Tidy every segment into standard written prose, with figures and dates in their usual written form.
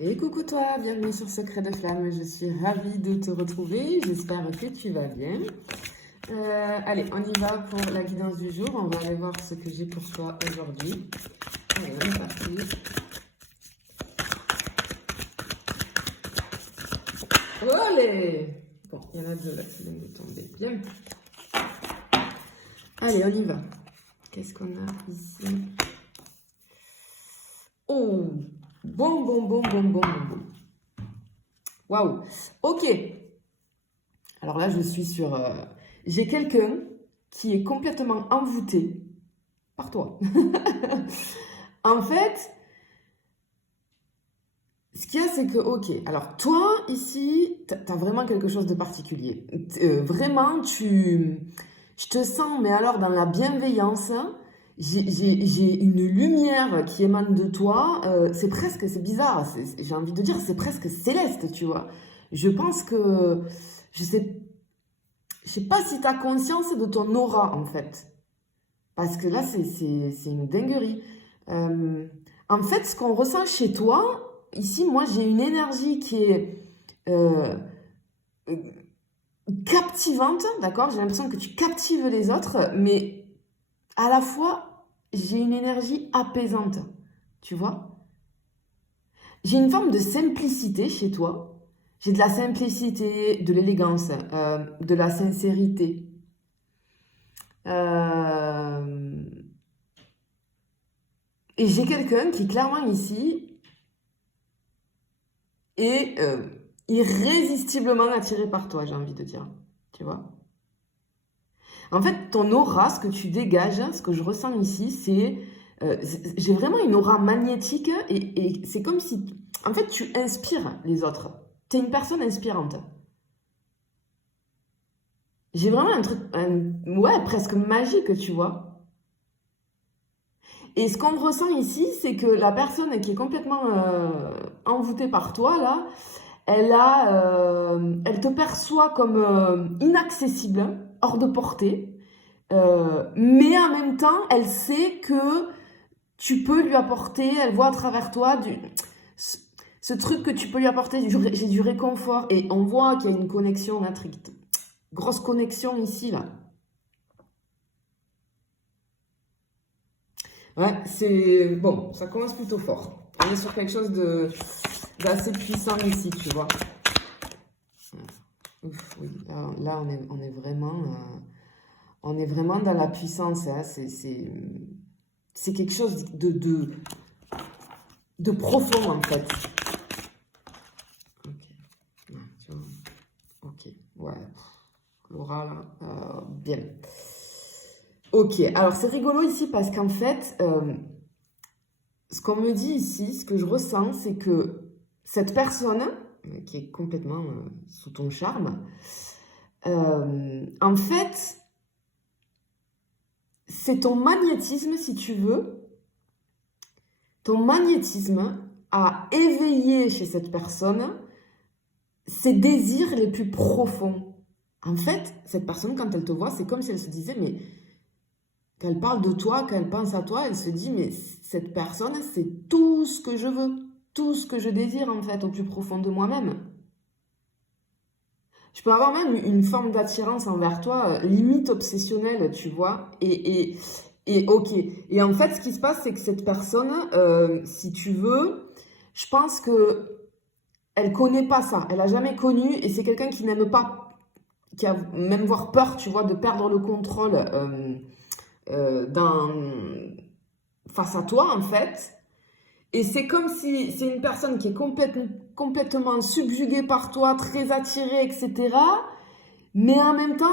Et coucou toi, bienvenue sur Secret de Flamme, je suis ravie de te retrouver, j'espère que tu vas bien. Allez, on y va pour la guidance du jour, on va aller voir ce que j'ai pour toi aujourd'hui. Allez, on est parti. Olé! Bon, il y en a deux là qui viennent de tomber, bien. Allez, on y va. Qu'est-ce qu'on a ici? Oh! Bon. Waouh! Ok. Alors là, je suis sur... J'ai quelqu'un qui est complètement envoûté par toi. En fait, ce qu'il y a, c'est que, ok, alors toi, ici, t'as vraiment quelque chose de particulier. Vraiment, je te sens, mais alors dans la bienveillance, j'ai une lumière qui émane de toi. C'est presque, c'est bizarre, j'ai envie de dire, c'est presque céleste, tu vois. Je pense que, je sais pas si tu as conscience de ton aura, en fait. Parce que là, c'est une dinguerie. En fait, ce qu'on ressent chez toi, ici, moi, j'ai une énergie qui est euh, captivante, d'accord? J'ai l'impression que tu captives les autres, mais à la fois, j'ai une énergie apaisante, tu vois? J'ai une forme de simplicité chez toi. J'ai de la simplicité, de l'élégance, de la sincérité. Euh, Et j'ai quelqu'un qui, clairement, ici, est irrésistiblement attiré par toi, j'ai envie de dire. Tu vois? En fait, ton aura, ce que tu dégages, ce que je ressens ici, j'ai vraiment une aura magnétique et c'est comme si... En fait, tu inspires les autres. Tu es une personne inspirante. J'ai vraiment un truc, ouais, presque magique, tu vois. Et ce qu'on ressent ici, c'est que la personne qui est complètement envoûtée par toi, là, elle te perçoit comme inaccessible, hors de portée, mais en même temps, elle sait que tu peux lui apporter, elle voit à travers toi ce, ce truc que tu peux lui apporter, j'ai du réconfort, et on voit qu'il y a une connexion, là, grosse connexion ici, là. Ouais, c'est bon, ça commence plutôt fort. On est sur quelque chose d'assez puissant ici, tu vois. Ouf, oui, là, on est vraiment dans la puissance. Hein. C'est quelque chose de profond, en fait. Ok, ouais, tu vois. Ok, ouais. Laura, là, bien. Ok, alors c'est rigolo ici parce qu'en fait, ce qu'on me dit ici, ce que je ressens, c'est que cette personne, qui est complètement sous ton charme, en fait, c'est ton magnétisme, si tu veux, ton magnétisme a éveillé chez cette personne ses désirs les plus profonds. En fait, cette personne, quand elle te voit, c'est comme si elle se disait, mais qu'elle parle de toi, qu'elle pense à toi, elle se dit, mais cette personne, c'est tout ce que je veux, tout ce que je désire, en fait, au plus profond de moi-même. Je peux avoir même une forme d'attirance envers toi, limite obsessionnelle, tu vois. Et ok. Et en fait, ce qui se passe, c'est que cette personne, si tu veux, je pense que elle connaît pas ça. Elle a jamais connu, et c'est quelqu'un qui n'aime pas, qui a même voire peur, tu vois, de perdre le contrôle dans, face à toi, en fait. Et c'est comme si c'est une personne qui est complètement subjuguée par toi, très attirée, etc. Mais en même temps,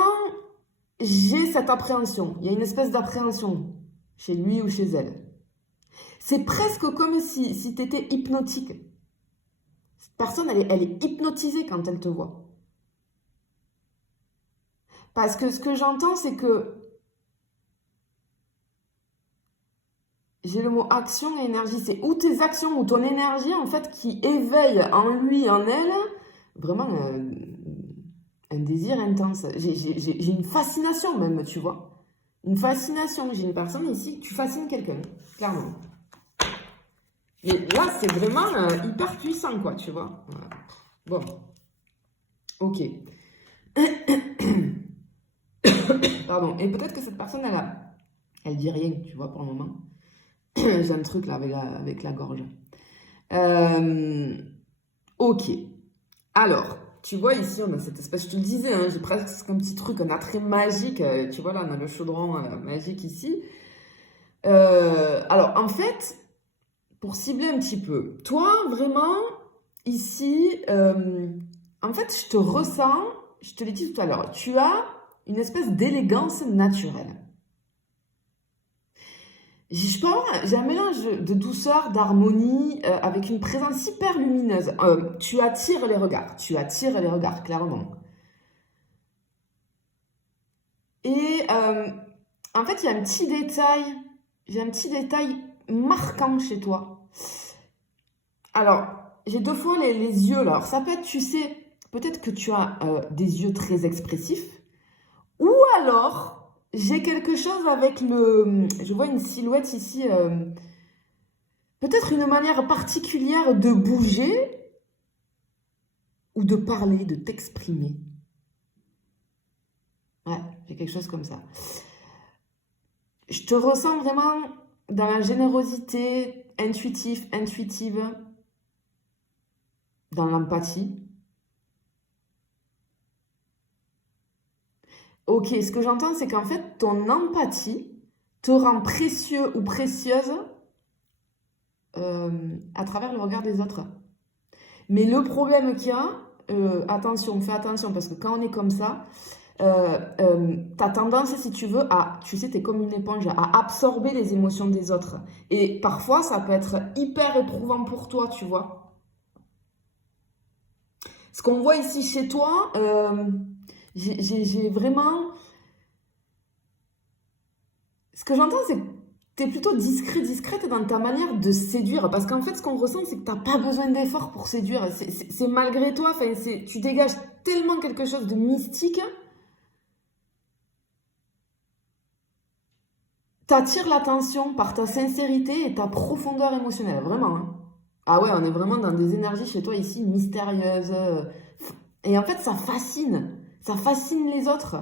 j'ai cette appréhension. Il y a une espèce d'appréhension chez lui ou chez elle. C'est presque comme si tu étais hypnotique. Cette personne, elle est hypnotisée quand elle te voit. Parce que ce que j'entends, c'est que j'ai le mot action et énergie. C'est ou tes actions ou ton énergie, en fait, qui éveille en lui, en elle, vraiment un désir intense. J'ai une fascination même, tu vois. Une fascination. J'ai une personne ici, tu fascines quelqu'un, clairement. Mais là, c'est vraiment hyper puissant, quoi, tu vois. Voilà. Bon, ok. Pardon. Et peut-être que cette personne, elle dit rien, tu vois, pour le moment. J'ai un truc là avec la gorge. Ok. Alors, tu vois ici, on a cette espèce, je te le disais, hein, j'ai presque un petit truc, un attrait magique. Tu vois là, on a le chaudron magique ici. Alors, en fait, pour cibler un petit peu, toi, vraiment, ici, en fait, je te ressens, je te l'ai dit tout à l'heure, tu as une espèce d'élégance naturelle. Je peux avoir, j'ai un mélange de douceur, d'harmonie, avec une présence hyper lumineuse. Tu attires les regards, clairement. Et en fait, il y a un petit détail, j'ai un petit détail marquant chez toi. Alors, j'ai deux fois les yeux là. Alors, ça peut être, tu sais, peut-être que tu as des yeux très expressifs. Ou alors, j'ai quelque chose avec le... Je vois une silhouette ici. Peut-être une manière particulière de bouger ou de parler, de t'exprimer. Ouais, j'ai quelque chose comme ça. Je te ressens vraiment dans la générosité intuitive, dans l'empathie. Ok, ce que j'entends, c'est qu'en fait, ton empathie te rend précieux ou précieuse à travers le regard des autres. Mais le problème qu'il y a, attention, fais attention, parce que quand on est comme ça, t'as tendance, si tu veux, tu sais, t'es comme une éponge, à absorber les émotions des autres. Et parfois, ça peut être hyper éprouvant pour toi, tu vois. Ce qu'on voit ici chez toi, j'ai vraiment... Ce que j'entends, c'est que t'es plutôt discrète dans ta manière de séduire. Parce qu'en fait, ce qu'on ressent, c'est que t'as pas besoin d'effort pour séduire. C'est malgré toi, tu dégages tellement quelque chose de mystique. T'attires l'attention par ta sincérité et ta profondeur émotionnelle, vraiment. Hein. Ah ouais, on est vraiment dans des énergies chez toi ici mystérieuses. Et en fait, ça fascine. Ça fascine les autres.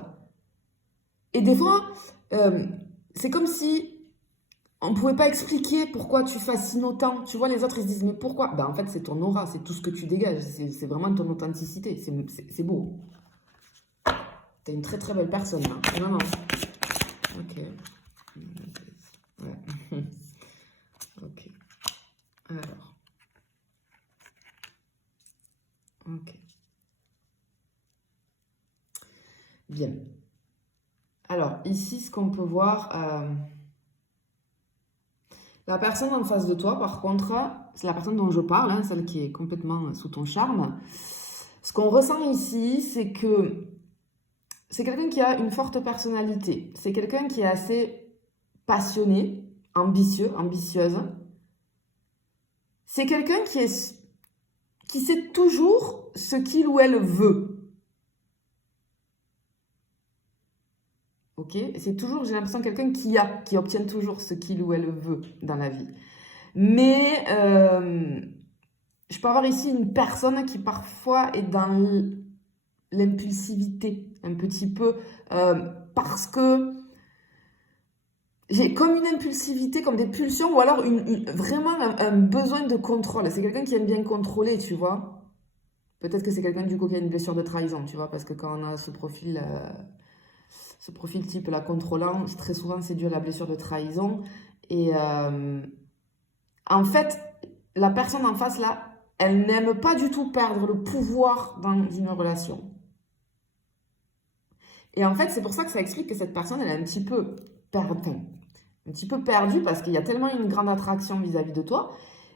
Et des fois, c'est comme si on ne pouvait pas expliquer pourquoi tu fascines autant. Tu vois, les autres, ils se disent, mais pourquoi? Ben, en fait, c'est ton aura, c'est tout ce que tu dégages. C'est vraiment ton authenticité. C'est beau. T'es une très très belle personne, là. Vraiment. Ok. Ouais. Ok. Alors. Ok. Bien. Alors, ici, ce qu'on peut voir, la personne en face de toi, par contre, c'est la personne dont je parle, hein, celle qui est complètement sous ton charme. Ce qu'on ressent ici, c'est que c'est quelqu'un qui a une forte personnalité. C'est quelqu'un qui est assez passionné, ambitieuse. C'est quelqu'un qui sait toujours ce qu'il ou elle veut. Ok? C'est toujours, j'ai l'impression, quelqu'un qui obtient toujours ce qu'il ou elle veut dans la vie. Mais je peux avoir ici une personne qui parfois est dans l'impulsivité, un petit peu, parce que j'ai comme une impulsivité, comme des pulsions, ou alors vraiment un besoin de contrôle. C'est quelqu'un qui aime bien contrôler, tu vois. Peut-être que c'est quelqu'un du coup qui a une blessure de trahison, tu vois, parce que quand on a ce profil type la contrôlant, très souvent c'est dû à la blessure de trahison. Et en fait, la personne en face là, elle n'aime pas du tout perdre le pouvoir dans une relation. Et en fait, c'est pour ça que ça explique que cette personne, elle est un petit peu perdue parce qu'il y a tellement une grande attraction vis-à-vis de toi.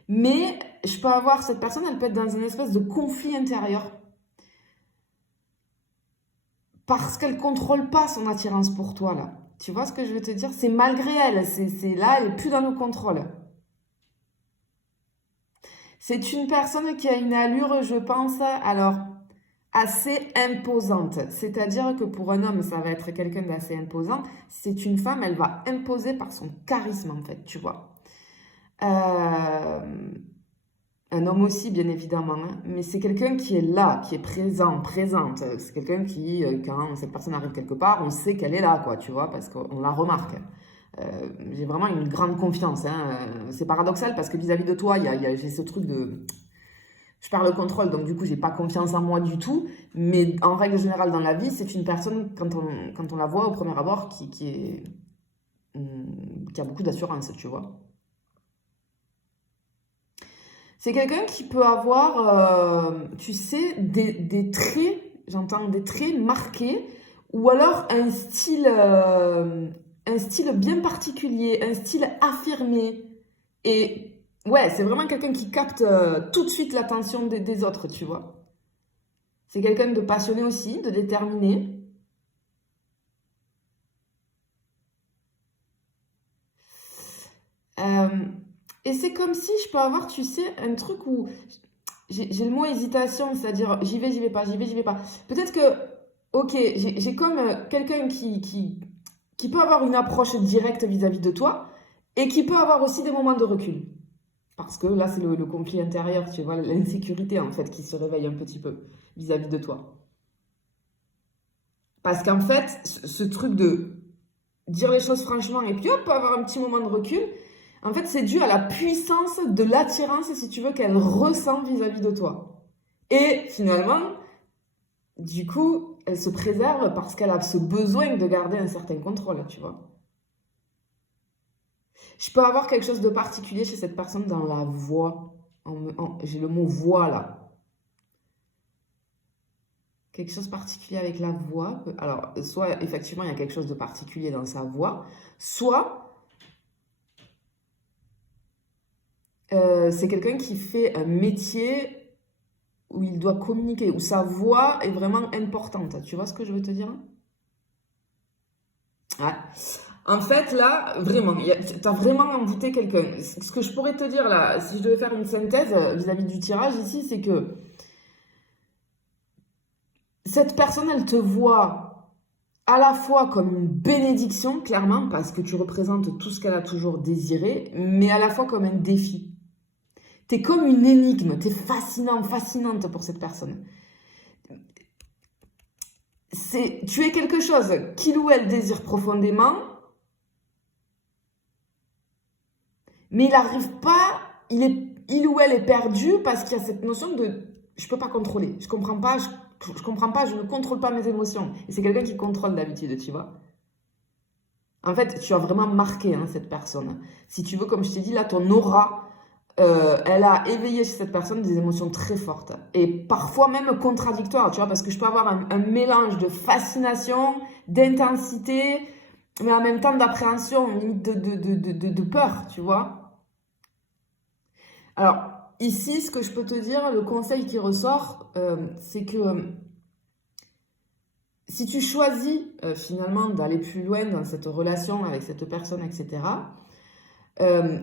Mais je peux avoir cette personne, elle peut être dans une espèce de conflit intérieur parce qu'elle contrôle pas son attirance pour toi là. Tu vois ce que je veux te dire? C'est malgré elle, c'est là, elle est plus dans le contrôle. C'est une personne qui a une allure, je pense, alors assez imposante. C'est-à-dire que pour un homme, ça va être quelqu'un d'assez imposant. C'est une femme, elle va imposer par son charisme, en fait, tu vois. Euh, un homme aussi, bien évidemment, hein, mais c'est quelqu'un qui est là, qui est présent, présente. C'est quelqu'un qui, quand cette personne arrive quelque part, on sait qu'elle est là, quoi, tu vois, parce qu'on la remarque. J'ai vraiment une grande confiance, hein. C'est paradoxal parce que vis-à-vis de toi, j'ai ce truc de... Je perds le contrôle, donc du coup, j'ai pas confiance en moi du tout. Mais en règle générale, dans la vie, c'est une personne, quand on la voit au premier abord, qui a beaucoup d'assurance, tu vois. C'est quelqu'un qui peut avoir, tu sais, des traits, j'entends des traits marqués, ou alors un style bien particulier, un style affirmé. Et ouais, c'est vraiment quelqu'un qui capte tout de suite l'attention des autres, tu vois. C'est quelqu'un de passionné aussi, de déterminé. Euh, et c'est comme si je peux avoir, tu sais, un truc où j'ai le mot hésitation, c'est-à-dire j'y vais pas, j'y vais, j'y vais pas. Peut-être que, ok, j'ai comme quelqu'un qui peut avoir une approche directe vis-à-vis de toi et qui peut avoir aussi des moments de recul. Parce que là, c'est le conflit intérieur, tu vois, l'insécurité en fait qui se réveille un petit peu vis-à-vis de toi. Parce qu'en fait, ce truc de dire les choses franchement et puis hop, avoir un petit moment de recul, en fait, c'est dû à la puissance de l'attirance, si tu veux, qu'elle ressent vis-à-vis de toi. Et finalement, du coup, elle se préserve parce qu'elle a ce besoin de garder un certain contrôle, tu vois. Je peux avoir quelque chose de particulier chez cette personne dans la voix. J'ai le mot voix là. Quelque chose de particulier avec la voix. Alors, soit effectivement, il y a quelque chose de particulier dans sa voix, soit c'est quelqu'un qui fait un métier où il doit communiquer, où sa voix est vraiment importante. Tu vois ce que je veux te dire? Ouais. En fait, là, vraiment, tu as vraiment embouté quelqu'un. Ce que je pourrais te dire là, si je devais faire une synthèse vis-à-vis du tirage ici, c'est que cette personne, elle te voit à la fois comme une bénédiction, clairement, parce que tu représentes tout ce qu'elle a toujours désiré, mais à la fois comme un défi. T'es comme une énigme, t'es fascinant, fascinante pour cette personne. Tu es quelque chose qu'il ou elle désire profondément, mais il n'arrive pas, il ou elle est perdu parce qu'il y a cette notion de je peux pas contrôler, je comprends pas, je comprends pas, je ne contrôle pas mes émotions. Et c'est quelqu'un qui contrôle d'habitude, tu vois. En fait, tu as vraiment marqué hein, cette personne. Si tu veux, comme je t'ai dit, là, ton aura, elle a éveillé chez cette personne des émotions très fortes. Et parfois même contradictoires, tu vois, parce que je peux avoir un mélange de fascination, d'intensité, mais en même temps d'appréhension, limite de peur, tu vois. Alors, ici, ce que je peux te dire, le conseil qui ressort, c'est que si tu choisis finalement d'aller plus loin dans cette relation avec cette personne, etc.,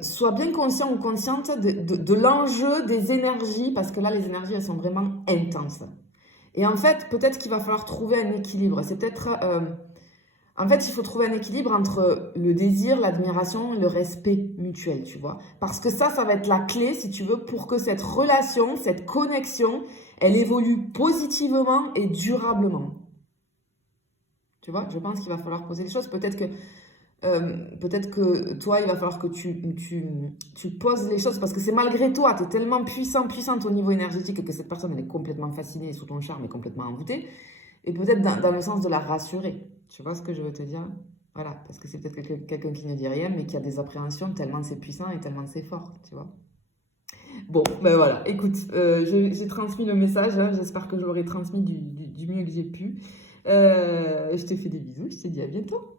sois bien conscient ou consciente de l'enjeu des énergies, parce que là, les énergies, elles sont vraiment intenses. Et en fait, peut-être qu'il va falloir trouver un équilibre. C'est peut-être... en fait, il faut trouver un équilibre entre le désir, l'admiration et le respect mutuel, tu vois. Parce que ça va être la clé, si tu veux, pour que cette relation, cette connexion, elle évolue positivement et durablement. Tu vois, je pense qu'il va falloir poser les choses. Peut-être que toi, il va falloir que tu poses les choses parce que c'est malgré toi, tu es tellement puissante au niveau énergétique que cette personne, elle est complètement fascinée sous ton charme et complètement envoûtée. Et peut-être dans le sens de la rassurer. Tu vois ce que je veux te dire? Voilà, parce que c'est peut-être quelqu'un qui ne dit rien, mais qui a des appréhensions tellement c'est puissant et tellement c'est fort, tu vois. Bon, ben voilà, écoute, j'ai transmis le message, hein, j'espère que je l'aurai transmis du mieux que j'ai pu. Je te fais des bisous, je te dis à bientôt.